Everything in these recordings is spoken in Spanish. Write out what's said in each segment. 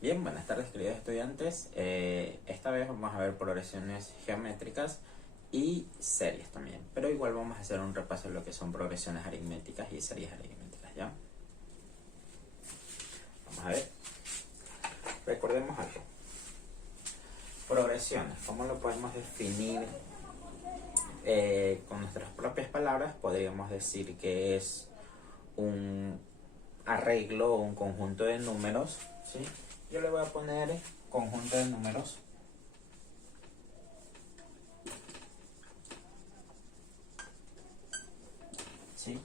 Bien, buenas tardes queridos estudiantes. Esta vez vamos a ver progresiones geométricas y series también, pero igual vamos a hacer un repaso de lo que son progresiones aritméticas y series aritméticas, ¿ya? Vamos a ver. Recordemos algo. Progresiones, ¿cómo lo podemos definir? Con nuestras propias palabras podríamos decir que es un arreglo o un conjunto de números, ¿sí? Yo le voy a poner conjunto de números ¿sí?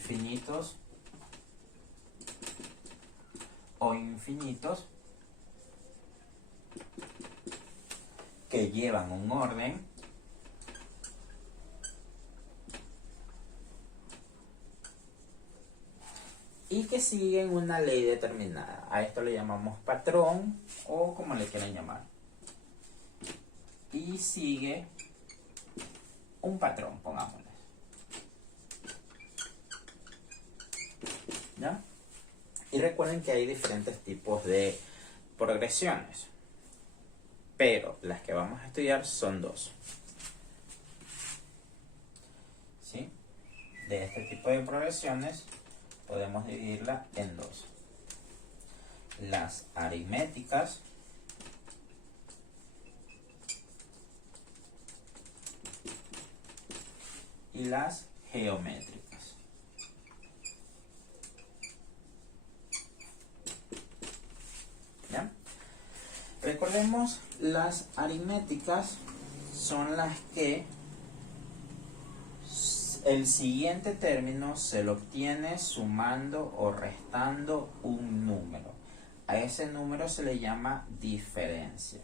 Finitos o infinitos que llevan un orden y que siguen una ley determinada. A esto le llamamos patrón o como le quieran llamar. Y sigue un patrón, pongámosle. ¿Ya? Y recuerden que hay diferentes tipos de progresiones, pero las que vamos a estudiar son dos. ¿Sí? De este tipo de progresiones podemos dividirla en dos: las aritméticas y las geométricas. ¿Ya? Recordemos, las aritméticas son las que el siguiente término se lo obtiene sumando o restando un número. A ese número se le llama diferencia.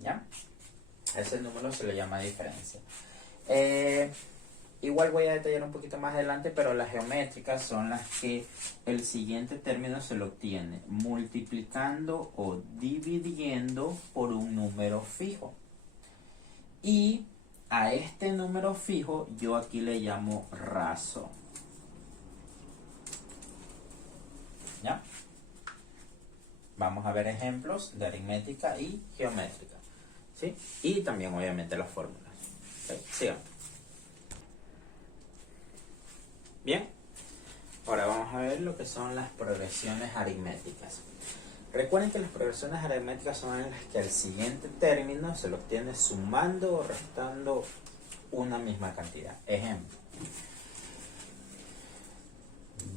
¿Ya? A ese número se le llama diferencia. Igual voy a detallar un poquito más adelante, pero las geométricas son las que el siguiente término se lo obtiene multiplicando o dividiendo por un número fijo. Y a este número fijo yo aquí le llamo razón. ¿Ya? Vamos a ver ejemplos de aritmética y geométrica, ¿sí? Y también obviamente las fórmulas. ¿Sí? Sigamos. Bien, ahora vamos a ver lo que son las progresiones aritméticas. Recuerden que las progresiones aritméticas son en las que el siguiente término se lo obtiene sumando o restando una misma cantidad. Ejemplo: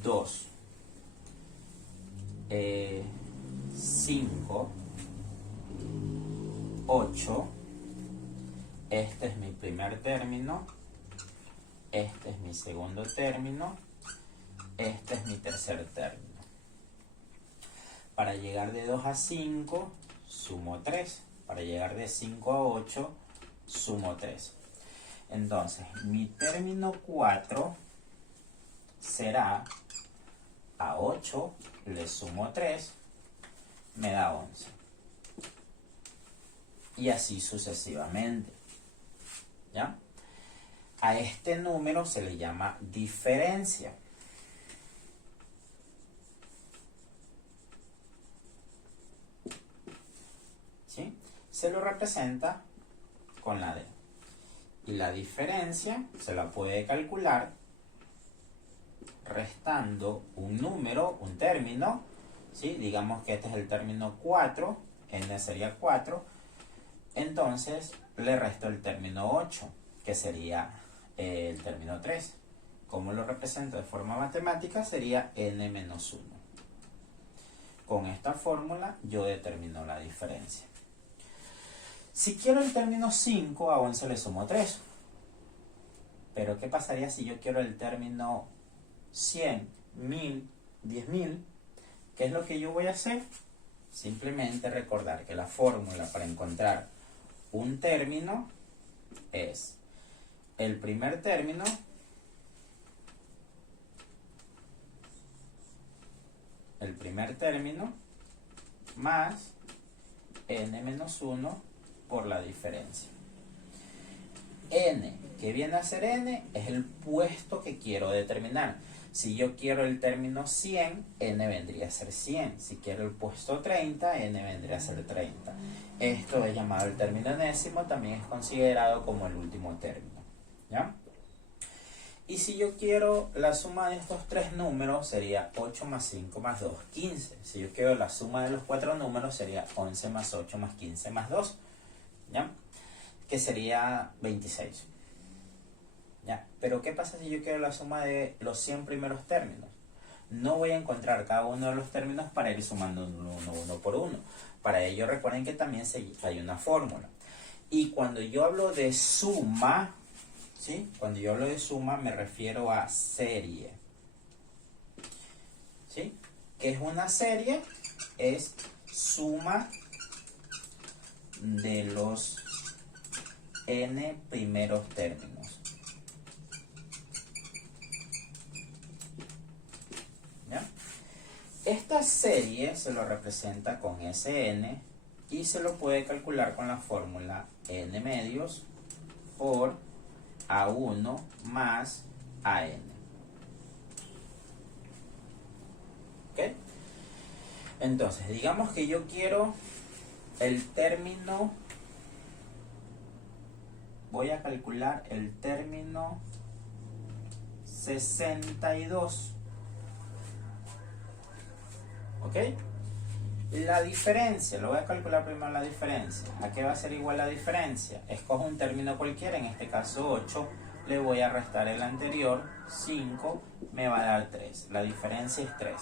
2, 5, 8. Este es mi primer término, este es mi segundo término, este es mi tercer término. Para llegar de 2 a 5, sumo 3. Para llegar de 5 a 8, sumo 3. Entonces, mi término 4 será a 8, le sumo 3, me da 11. Y así sucesivamente. ¿Ya? A este número se le llama diferencia. ¿Sí? Se lo representa con la D. Y la diferencia se la puede calcular restando un número, un término, ¿sí? Digamos que este es el término 4, n sería 4, entonces le resto el término 8, que sería el término 3. Como lo represento de forma matemática, sería n menos 1. Con esta fórmula yo determino la diferencia. Si quiero el término 5, a 11 le sumo 3. Pero ¿qué pasaría si yo quiero el término 100, 1000, 10.000? ¿Qué es lo que yo voy a hacer? Simplemente recordar que la fórmula para encontrar un término es el primer término más n menos 1 por la diferencia. N, ¿qué viene a ser n? Es el puesto que quiero determinar. Si yo quiero el término 100, n vendría a ser 100. Si quiero el puesto 30, n vendría a ser 30. Esto es llamado el término enésimo, también es considerado como el último término, ¿ya? Y si yo quiero la suma de estos tres números, sería 8 más 5 más 2, 15. Si yo quiero la suma de los cuatro números, sería 11 más 8 más 15 más 2, ¿ya? Que sería 26. ¿Ya? Pero ¿qué pasa si yo quiero la suma de los 100 primeros términos? No voy a encontrar cada uno de los términos para ir sumando uno por uno. Para ello recuerden que también hay una fórmula. Y cuando yo hablo de suma, ¿sí? Cuando yo hablo de suma me refiero a serie. ¿Sí? ¿Qué es una serie? Es suma de los n primeros términos. ¿Ya? Esta serie se lo representa con Sn y se lo puede calcular con la fórmula n medios por A1 más AN. ¿Ok? Entonces, digamos que yo quiero el término, voy a calcular el término 62. ¿Ok? La diferencia, lo voy a calcular primero la diferencia. ¿A qué va a ser igual la diferencia? Escojo un término cualquiera, en este caso 8, le voy a restar el anterior, 5, me va a dar 3. La diferencia es 3.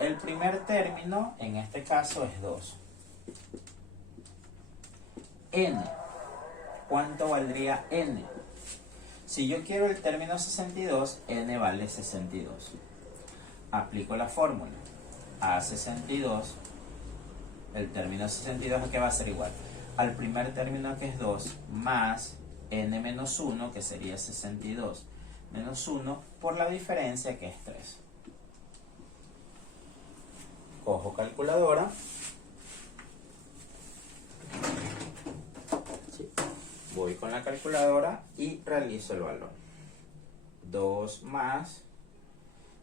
El primer término, en este caso, es 2. N. ¿Cuánto valdría N? Si yo quiero el término 62, N vale 62. Aplico la fórmula. A62, el término 62 ¿a qué va a ser igual? Al primer término, que es 2, más n menos 1, que sería 62, menos 1, por la diferencia, que es 3. Cojo calculadora. Sí. Voy con la calculadora y realizo el valor. 2 más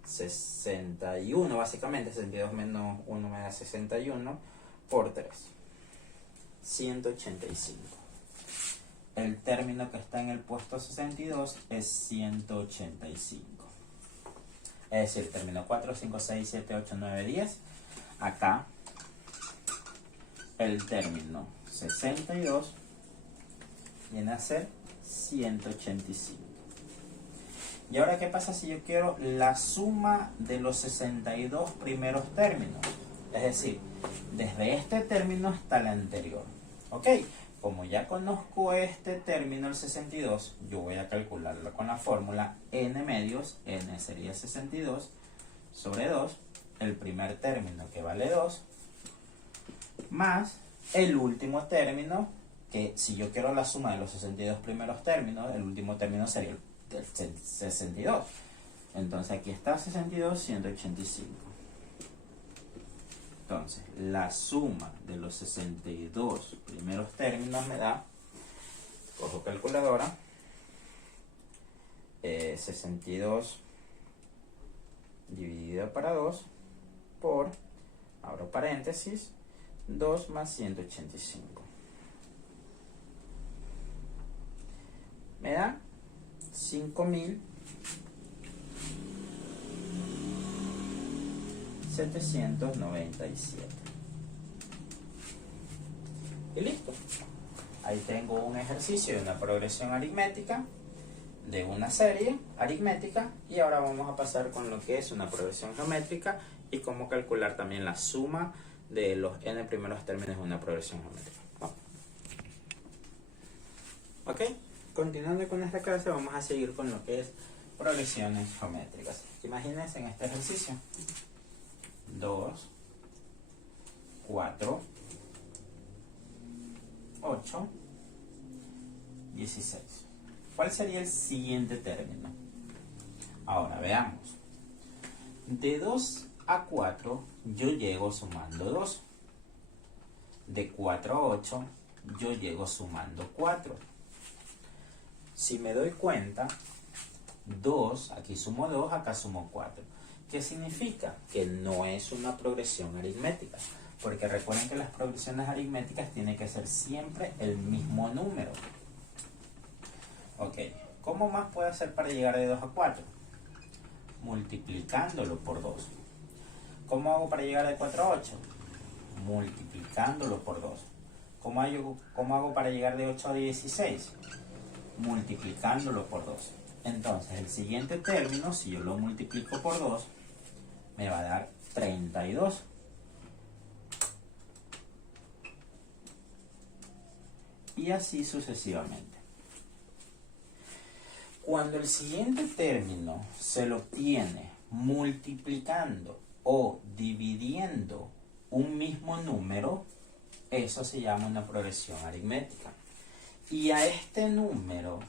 61, básicamente 62 menos 1 me da 61 por 3, 185. El término que está en el puesto 62 es 185. Es decir, término 4, 5, 6, 7, 8, 9, 10. Acá el término 62 viene a ser 185. ¿Y ahora qué pasa si yo quiero la suma de los 62 primeros términos? Es decir, desde este término hasta el anterior. ¿Ok? Como ya conozco este término, el 62, yo voy a calcularlo con la fórmula n medios, n sería 62, sobre 2, el primer término, que vale 2, más el último término, que si yo quiero la suma de los 62 primeros términos, el último término sería el 62. Entonces aquí está 62, 185. Entonces la suma de los 62 primeros términos me da, cojo calculadora, 62 dividido para 2 por, abro paréntesis, 2 más 185. Me da 5.797. Y listo. Ahí tengo un ejercicio de una progresión aritmética de una serie aritmética, y ahora vamos a pasar con lo que es una progresión geométrica y cómo calcular también la suma de los n primeros términos de una progresión geométrica. Vamos. Ok. Continuando con esta clase, vamos a seguir con lo que es progresiones geométricas. Imagínense en este ejercicio: 2, 4, 8, 16. ¿Cuál sería el siguiente término? Ahora veamos. De 2 a 4 yo llego sumando 2. De 4 a 8 yo llego sumando 4. Si me doy cuenta, 2, aquí sumo 2, acá sumo 4. ¿Qué significa? Que no es una progresión aritmética. Porque recuerden que las progresiones aritméticas tienen que ser siempre el mismo número. Ok, ¿cómo más puedo hacer para llegar de 2 a 4? Multiplicándolo por 2. ¿Cómo hago para llegar de 4 a 8? Multiplicándolo por 2. ¿Cómo hago para llegar de 8 a 16? Multiplicándolo por 2. Entonces, el siguiente término, si yo lo multiplico por 2, me va a dar 32. Y así sucesivamente. Cuando el siguiente término se lo obtiene multiplicando o dividiendo un mismo número, eso se llama una progresión aritmética. Y a este número,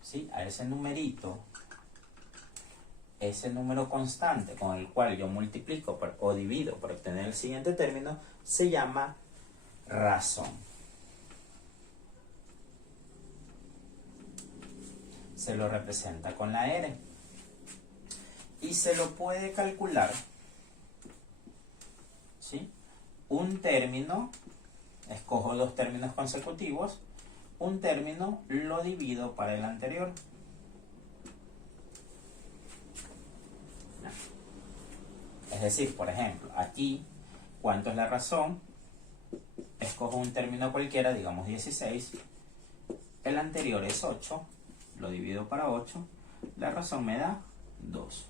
¿sí? A ese numerito, ese número constante con el cual yo multiplico o divido para obtener el siguiente término, se llama razón. Se lo representa con la R. Y se lo puede calcular, ¿sí? Un término, escojo dos términos consecutivos, un término lo divido para el anterior. Es decir, por ejemplo, aquí, ¿cuánto es la razón? Escojo un término cualquiera, digamos 16. El anterior es 8. Lo divido para 8. La razón me da 2.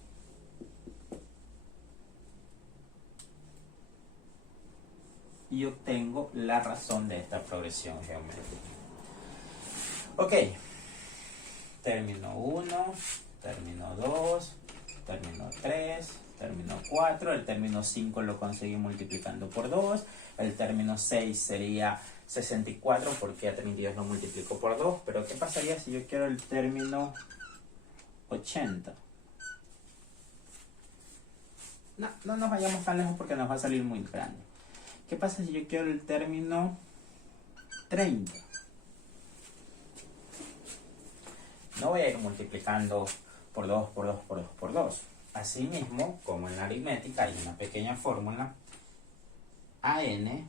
Y obtengo la razón de esta progresión geométrica. Ok. Término 1, término 2, término 3, término 4. El término 5 lo conseguí multiplicando por 2. El término 6 sería 64 porque a 32 lo multiplico por 2. Pero ¿qué pasaría si yo quiero el término 80? No nos vayamos tan lejos porque nos va a salir muy grande. ¿Qué pasa si yo quiero el término 30? No voy a ir multiplicando por 2, por 2, por 2, por 2. Asimismo, como en la aritmética hay una pequeña fórmula, AN,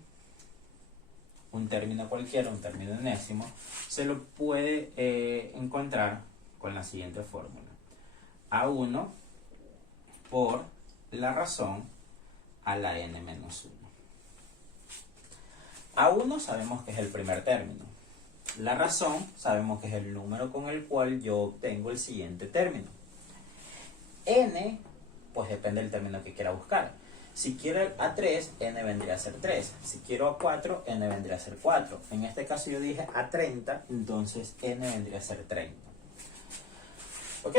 un término cualquiera, un término enésimo, se lo puede encontrar con la siguiente fórmula. A1 por la razón a la n menos 1. A1 sabemos que es el primer término. La razón sabemos que es el número con el cual yo obtengo el siguiente término. N, pues depende del término que quiera buscar. Si quiero el A3, N vendría a ser 3. Si quiero A4, N vendría a ser 4. En este caso yo dije A30, entonces N vendría a ser 30. ¿Ok?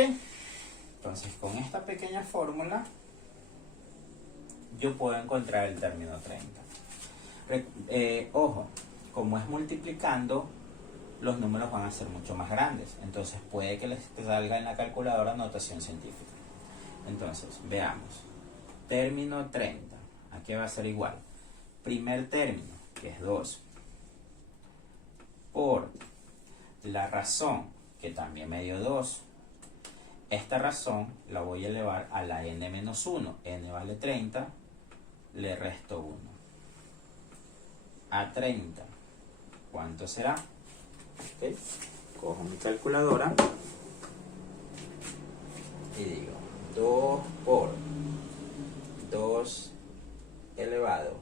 Entonces con esta pequeña fórmula yo puedo encontrar el término 30. Ojo, como es multiplicando, los números van a ser mucho más grandes. Entonces puede que les salga en la calculadora notación científica. Entonces, veamos. Término 30. Aquí va a ser igual. Primer término, que es 2. Por la razón, que también me dio 2. Esta razón la voy a elevar a la n menos 1. N vale 30. Le resto 1. A 30. ¿Cuánto será? Okay. Cojo mi calculadora y digo 2 por 2 elevado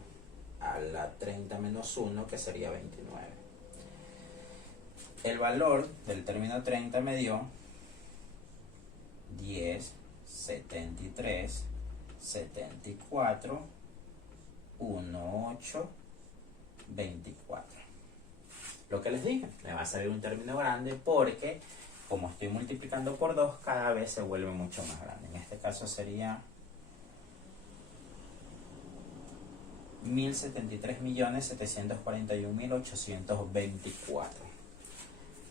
a la 30 menos 1, que sería 29. El valor del término 30 me dio 10, 73, 74, 1, 8, 24. Lo que les dije, me va a salir un término grande porque como estoy multiplicando por 2, cada vez se vuelve mucho más grande. En este caso sería 1073.741.824.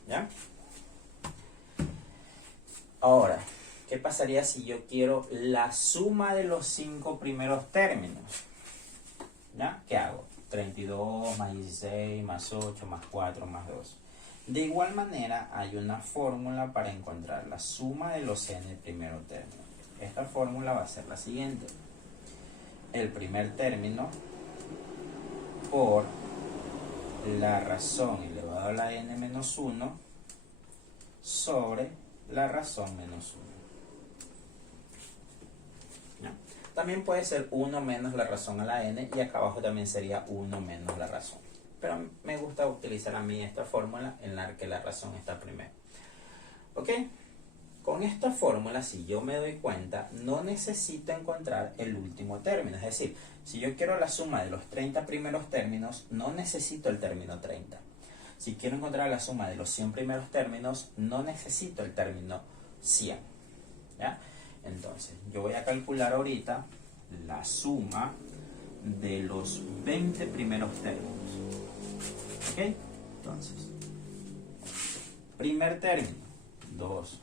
¿Ya? Ahora, ¿qué pasaría si yo quiero la suma de los 5 primeros términos? ¿Ya? ¿Qué hago? 32 más 16 más 8 más 4 más 2. De igual manera, hay una fórmula para encontrar la suma de los n primero términos. Esta fórmula va a ser la siguiente. El primer término por la razón elevado a la n menos 1 sobre la razón menos 1. ¿Ya? También puede ser 1 menos la razón a la n, y acá abajo también sería 1 menos la razón. Pero me gusta utilizar a mí esta fórmula en la que la razón está primero. ¿Ok? Con esta fórmula, si yo me doy cuenta, no necesito encontrar el último término. Es decir, si yo quiero la suma de los 30 primeros términos, no necesito el término 30. Si quiero encontrar la suma de los 100 primeros términos, no necesito el término 100. ¿Ya? Entonces, yo voy a calcular ahorita la suma de los 20 primeros términos. ¿Ok? Entonces, primer término, 2.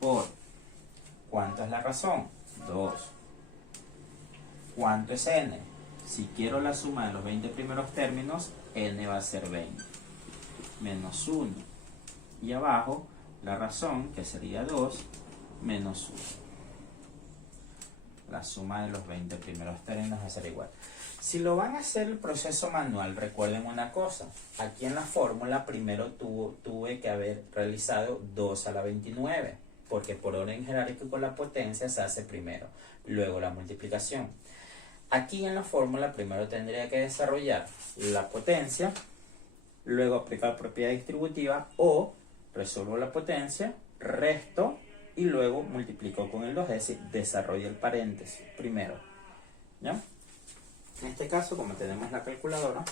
Por, ¿cuánto es la razón? 2. ¿Cuánto es n? Si quiero la suma de los 20 primeros términos, n va a ser 20. Menos 1. Y abajo, la razón, que sería 2, menos 1. La suma de los 20 primeros términos va a ser igual. Si lo van a hacer el proceso manual, recuerden una cosa. Aquí en la fórmula primero tuve que haber realizado 2 a la 29. Porque por orden jerárquico la potencia se hace primero, luego la multiplicación. Aquí en la fórmula primero tendría que desarrollar la potencia, luego aplicar propiedad distributiva, o resuelvo la potencia, resto y luego multiplico con el 2, es decir, desarrollo el paréntesis primero. ¿Ya? En este caso, como tenemos la calculadora,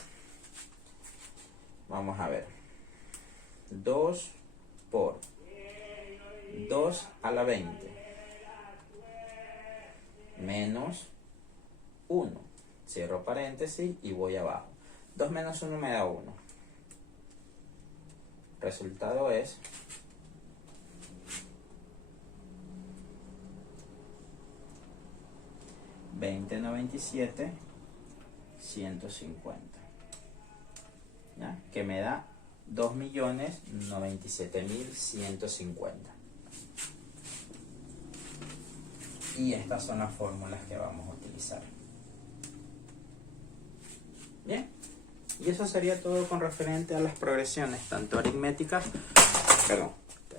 vamos a ver. 2 por 2 a la 20 menos 1. Cierro paréntesis y voy abajo. 2 menos 1 me da 1. Resultado es 2097 150. ¿Ya? Que me da 2.097.150. Y estas son las fórmulas que vamos a utilizar. Bien, y eso sería todo con referente a las progresiones, tanto aritméticas,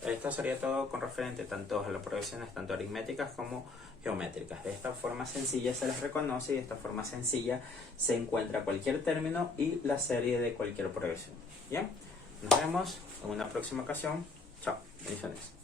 esto sería todo con referente tanto a las progresiones, tanto aritméticas como geométricas. De esta forma sencilla se les reconoce, y de esta forma sencilla se encuentra cualquier término y la serie de cualquier progresión. Bien, nos vemos en una próxima ocasión. Chao, bendiciones.